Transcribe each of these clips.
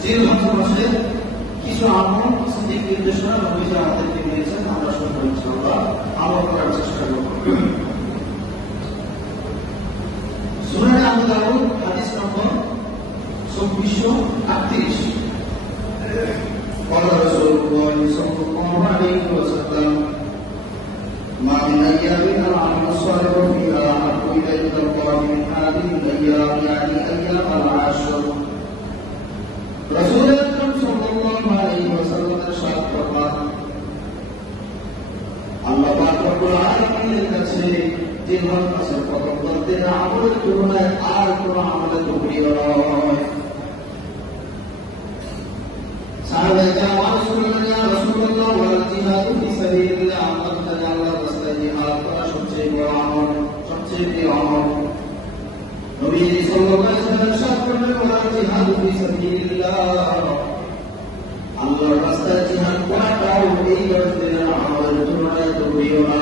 জিলহজ মাসে কিছু আমল, কিছু দিক নির্দেশনা নবীজি আমাদেরকে দিয়েছেন, আমরা শুনবো ইনশাআল্লাহ, আমল করার চেষ্টা করব। সুনানে আবু দাউদ হাদিস নম্বর 2438। قال رسول الله صلى الله عليه وسلم ما من أيام العمل الصالح فيها أحب إلى الله من هذه الأيام يعني أيام العشر। رسول الله صلى الله عليه وسلم ارشاد فرمان আল্লাহ পাক রব্বুল আলামিনের কাছে জিলহজ মাসের প্রথম 10 দিন আমলের তুলনায় আর কোন আমলের তো প্রিয় নয়। সাহাবায়ে কেরাম বললেন, ইয়া রাসূলুল্লাহ ওয়াল জিহাদু ফি সাবিলিল্লাহ, আল্লাহর রাস্তায় জিহাদ করা সবচেয়ে বড় আমল, সবচেয়ে প্রিয় আমল। নবীজি সাল্লাল্লাহু আলাইহি ওয়াসাল্লাম ارشاد করলেন, ওয়াল জিহাদু ফি সাবিলিল্লাহ, আল্লাহর রাস্তায় জিহাদ করাটাও এই 10 দিনের আমলের তুলনায় তো প্রিয় না।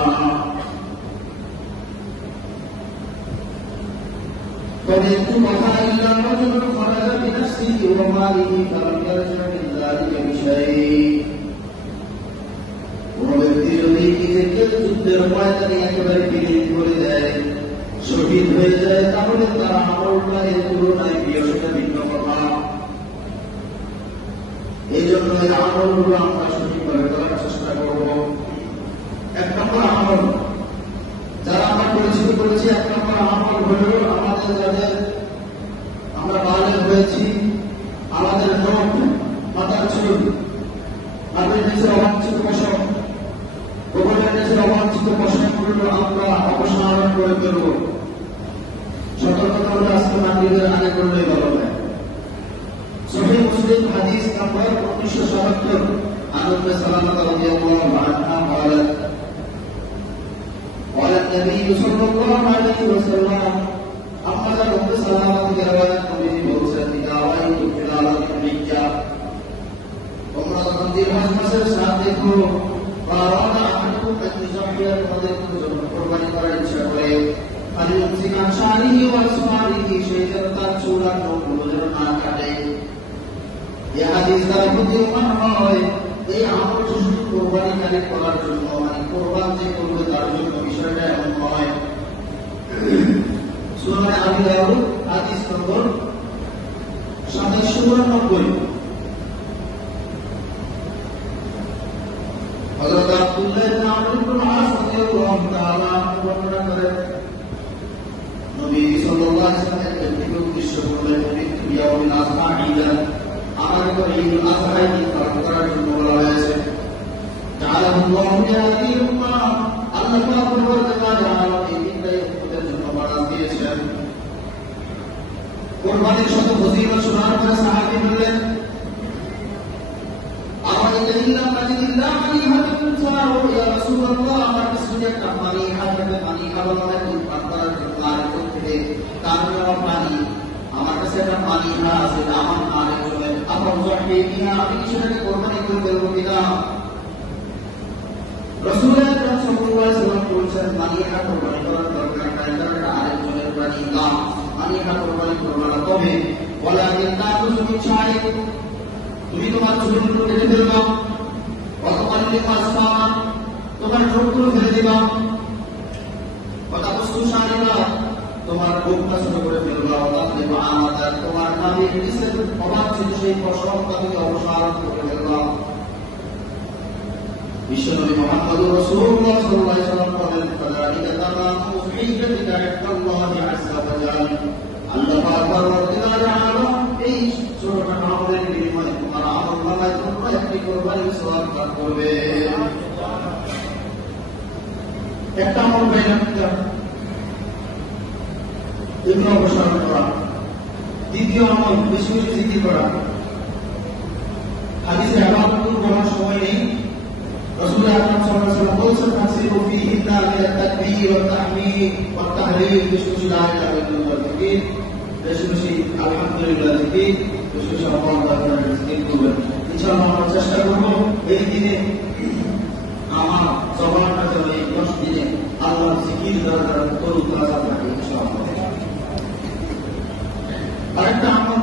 فمنكم وقع إلا رجل خرج بنفسه وماله فلم يرجع من ذلك بشيء। কোন ব্যক্তি যদি নিজেকে যুদ্ধের ময়দানে একেবারে বিলীন করে দেয়, শহীদ হয়ে যায়, তাহলে তার আমলটা এর তুলনায় প্রিয়, সেটা ভিন্ন কথা। এই জন্য এই আমলগুলো আমরা সঠিকভাবে করার চেষ্টা করব। 1 নম্বর আমল যারা আমরা পরিচিত করেছি, 1 নম্বর আমল হলো আমাদের যাদের আমরা বালেগ হয়েছি, আমাদের নোট, মাথার চুল, আমাদের দেশের অবাঞ্ছিত পোশাক, গোপনের দেশের অবাঞ্ছিত পোশাকগুলো আমরা অপসারণ করে ফেলব। সতর্কতা হলে আজকে মাগরিবের আগে করলেই ভালো হয়। সহিহ মুসলিম হাদিস নম্বর 1977 عن ام سلمة رضي الله عنها قالت قال النبي صلى الله عليه وسلم أما ام سلمة في رواية النبي بوسط دعوائه خلال الحجة তোমরা যখন জিলহজ মাসের 7 দেখো, ফারাদা আহাদুকুম আন ইউযাহিয়া তোমাদের জন্য কুরবানি করার ইচ্ছা করে, ফালিয়ুমসিক আন শারিহি ওয়া আসফারিহি, সেই যেন তার চুল আর নখগুলো যেন না কাটে। এই হাদিস দ্বারা প্রতীয়মান হয় এই আমল শুধু কোরবানিকারী করার জন্য, মানে কোরবান যে করবে তার জন্য, বিষয়টা এমন নয়। সুনানে আবু দাউদ হাদিস নম্বর 792। হযরত আব্দুল্লাহ ইবনে আমর ইবনে আস রাদিয়াল্লাহু তাআলা বর্ণনা করেন, নবী সাল্লাল্লাহু আলাইহি ওয়াসাল্লাম একটি উদ্দেশ্য করলেন, ইয়াউমুল আযহা ঈদ, আমাদের তো ঈদুল আযহা ঈদ পালন করার জন্য বলা হয়েছে। জাআলাহুল্লাহু লিহাযিহি উম্মাহ, আল্লাহ পাক পরবর্তীকালে এই দিনটাই উম্মতের জন্য বানান দিয়েছেন। কুরবানির শত ফজিলত শোনার পরে সাহাবী বললেন, আমাদের ইল্লাম নাজিদিল্লাহ আলিহাতুন সাও, ইয়া রাসূলুল্লাহ, আমার পিছনে একটা পানি হাতে পানি খাবার মানে কুরবান করার জন্য আর থেকে তার পানি, আমার কাছে একটা পানি না আছে, আমার না রেখে আমার জন্মে কিনা আমি সেটাকে কোরবানি করে দেব কিনা। রাসূলুল্লাহ সাল্লাল্লাহু আলাইহি ওয়াসাল্লাম বলেছেন, মানিহা কোরবানি করার দরকার নাই, কারণ আরেকজনের প্রাণী না, মানিহা কোরবানি করবে না। তবে ওয়ালাকিন তাকুযু চাই, তুমি তোমার চুলগুলো কেটে ফেলবা, অতপাল্লি ফাসফা, তোমার ঠোঁটগুলো ফেলে দিবা, অতাকুসু শারিবা, তোমার বুকটা ছোট করে ফেলবা, অতাকলিবা আমাদের তোমার নাভির নিচের অবাঞ্ছিত সেই পশমটা তুমি অপসারণ করে ফেলবা। বিশ্বনবী মুহাম্মদ রাসূলুল্লাহ সাল্লাল্লাহু আলাইহি ওয়াসাল্লাম বলেন, ফাযালিকা তামামু হিজ্জাতিকা ইনদাল্লাহি আযজা ওয়া জাল, আল্লাহ পাক পরবর্তীকালে আলাম এই ছোটখাটো আমলের বিনিময়ে তোমার আমল নামায় তোমরা একটি কোরবানির সওয়াব লাভ করবে। একটা আমল পাইলাম, এগুলো অপসারণ করা। দ্বিতীয় আমল, বেশি বেশি জিকির করা। হাদিসে আবাদতুল করার সময় নেই, রাসূল আকরাম সাল্লাল্লাহু আলাইহি ওয়াসাল্লাম বলেছেন, তাসিরু ফীহিন্না মিনাত তাকবীর ওয়াত তাহমীদ ওয়াত তাহলীল, বেশি বেশি লা ইলাহা ইল্লাল্লাহ জিকির, বেশি বেশি আলহামদুলিল্লাহ জিকির, বেশি বেশি আল্লাহু আকবার জিকির করবেন। ইনশাআল্লাহ আমরা চেষ্টা করব এই দিনে আমার জবানটা যেন এই 10 দিনে আল্লাহর জিকির দ্বারা তরুতাজা থাকে ইনশাআল্লাহ। আরেকটা আমল,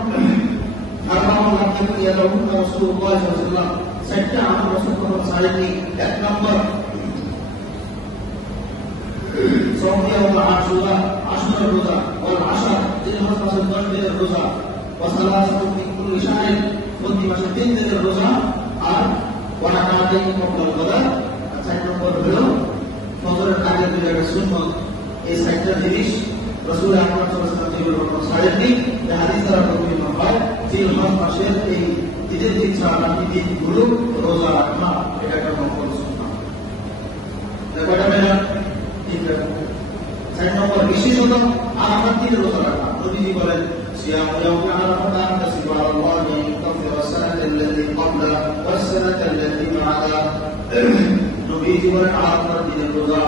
আর আমল ইয়াদাউনা রাসূলুল্লাহ সাল্লাল্লাহু আলাইহি ওয়াসাল্লাম, চারটা আমল রাসূল কখনো ছাড়েননি। এক নম্বর সাওমিয়াউল আশুরা, আশুরার রোজা, ওয়াল আশর, জিলহজ মাসের 10 দিনের রোজা, ওয়া সালাসাতুন মিন কুল্লি শাহরিন, প্রতি মাসে 3 দিনের রোজা, আর ওয়া রাকাতাইন ক্বাবলাল গাদা। 4 নম্বর হলো ফজরের আগে 2 রাকাত সুন্নাত। এই 4টা জিনিস রাসূল আকরাম সাল্লাল্লাহু আলাইহি ওয়াসাল্লাম জীবনে কখনো ছাড়েননি। এই হাদিস দ্বারা প্রমাণিত হয় জিলহজ মাসের এই ঈদের দিন ছাড়া বাকি দিনগুলো রোজা রাখা এটা একটা নফল সুন্নাত। কয়টা পেলাম? 3 টা। 4 নম্বর বিশেষত আরাফাত দিনে রোজা রাখা। নবীজি বলেন সিয়াম ইয়াউমি আরাফাত তাসবিহু আলাল্লাহি আন ইউকাফিরা সানাতাল লাতী ক্বাবলা ওয়াস সানাতাল লাতী বা'দা। নবীজি বলেন আরাফাত দিনে রোজা,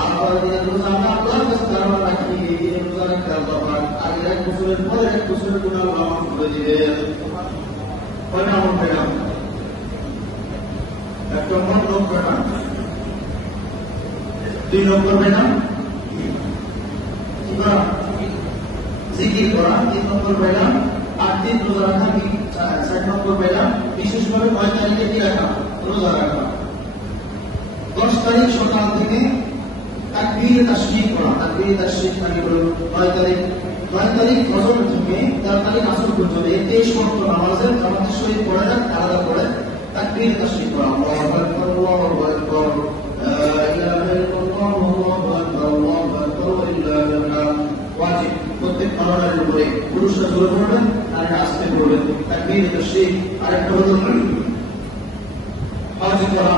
আরাফাত দিনে রোজা আল্লাহর কাছে কারণ রাখি, এই দিনে রোজা রাখতে আল্লাহ পাক আগের এক বছরের পরে এক বছরের গুনাহ মাফ করে দিবেন। কয় নম্বর পেলাম? 1 নম্বর লোক পেলাম, 2 নম্বর পেলাম কি করা? জিকির করা। 3 নম্বর পেলাম 8 দিন রোজা রাখা। 4 নম্বর পেলাম বিশেষভাবে 9 তারিখে কি রাখা? রোজা রাখা। 10 তারিখ সকাল থেকে তাকবীর তাশরিক করা। তাকবীর তাশরিক মানে হলো 9 তারিখ ফজর থেকে 13 তারিখ আসর পর্যন্ত এই 23 ওয়াক্ত নামাজের জামাতের সহিত পড়ে না, আলাদা করে তাকবীর তাশরিক করা। আল্লাহু আকবার, আল্লাহু আকবার, লা ইলাহা ইল্লাল্লাহ, আল্লাহু আকবার, আল্লাহু আকবার, ওয়া লিল্লাহিল হামদ। ওয়াজিব, প্রত্যেক পালনের উপরে পুরুষরা জোরে পড়বেন আর আস্তে পড়বেন। তাকবীর তাশরিক। আরেকটা হলো হজ করা।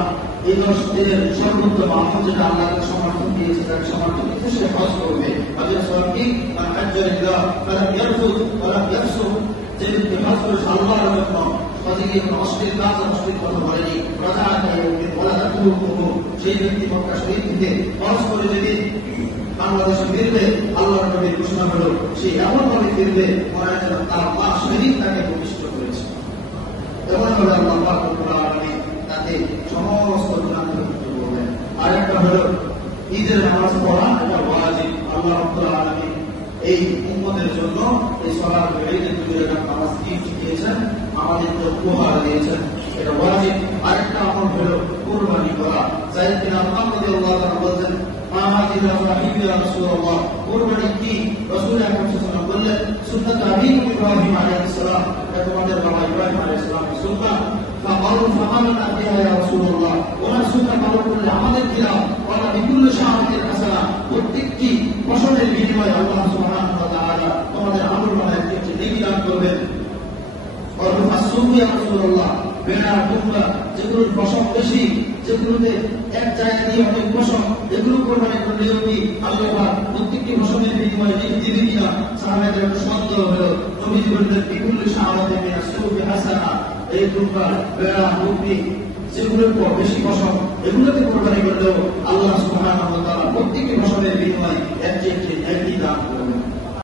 এই 10 দিনের সর্বোত্তম আমল যেটা আল্লাহকে সমর্থন দিয়েছে, তাকে সমর্থন দিয়েছে, সে হজ করবে। আল্লাহ সাল্লাল্লাহু মান হাজ্জালিল্লাহ ফালাম ইয়ারফুদ ওয়ালাম ইয়াফসুক, যে ব্যক্তি হজ করেছে আল্লাহর জন্য, হজে কোনো অশ্লীল কাজ অশ্লীল কথা বলেনি, রাজাআত ইয়াউমিন ওয়ালাদাতুহু, সেই ব্যক্তি মক্কা শরীফ থেকে হজ করে যেদিন বাংলাদেশে ফিরবে, আল্লাহর নবীর ঘোষণা হলো সে এমনভাবে ফিরবে মনে হয় যেন তার মা শরীফ তাকে ভূমিষ্ঠ করেছে। এমনভাবে আল্লাহ পাক রব্বুল আলামিন তাতে সমস্ত গুনাহ মুক্ত করবেন। আরেকটা হলো ঈদের নামাজ পড়া, এটা ওয়াজিব। আল্লাহ রাব্বুল আলামিন এই উম্মতের জন্য এই সালাত ঈদের 2 রাকাত নামাজ দিয়েছেন, আমাদেরকে উপহার দিয়েছেন, এটা ওয়াজিব। আরেকটা আমল হলো কুরবানি করা। সাইয়েদনা আবু বকর রাদিয়াল্লাহু তাআলা বলেন মাহাজিরা রাহিম ইয়া রাসূলুল্লাহ, কুরবানি কি? রাসূল আকরাম সাল্লাল্লাহু আলাইহি ওয়াসাল্লাম বললেন সুন্নাত আবিকুম ইব্রাহিম আলাইহিস সালাম, এটা তোমাদের বাবা ইব্রাহিম আলাইহিস সালামের সুন্নাত। ফাকালু ফামান আতিয়া ইয়া রাসূলুল্লাহ, ওনার সুন্নাত পালন করলে আমাদের কি লাভ? ওয়ালা বিকুল্লি শাআতিন হাসানা, প্রত্যেকটি ফসলের বিনিময়ে আল্লাহ সুবহানাহু ওয়া তাআলা তোমাদের আমলনামায় একটি নেকি দান করবেন। ওয়া ফাসুম ইয়া রাসূলুল্লাহ, বেড়া দুম্বা যেগুলোর পশম বেশি, যেগুলোতে এক জায়গায় দিয়ে অনেক পশম, এগুলো কোরবানি করলেও কি আল্লাহ পাক প্রত্যেকটি পশমের বিনিময়ে নেকি দিবে কিনা? সাহাবাদের একটু সন্দেহ হলো। নবীজি বললেন বিকুল্লি শাআতিন মিন আসুবি হাসানা, এই দুম্বা বেড়া বকরি যেগুলোর বেশি পশম, এগুলোতে কোরবানি করলেও আল্লাহ সুবহানাহু ওয়া তাআলা প্রত্যেকটি পশমের বিনিময়ে এক চেয়ে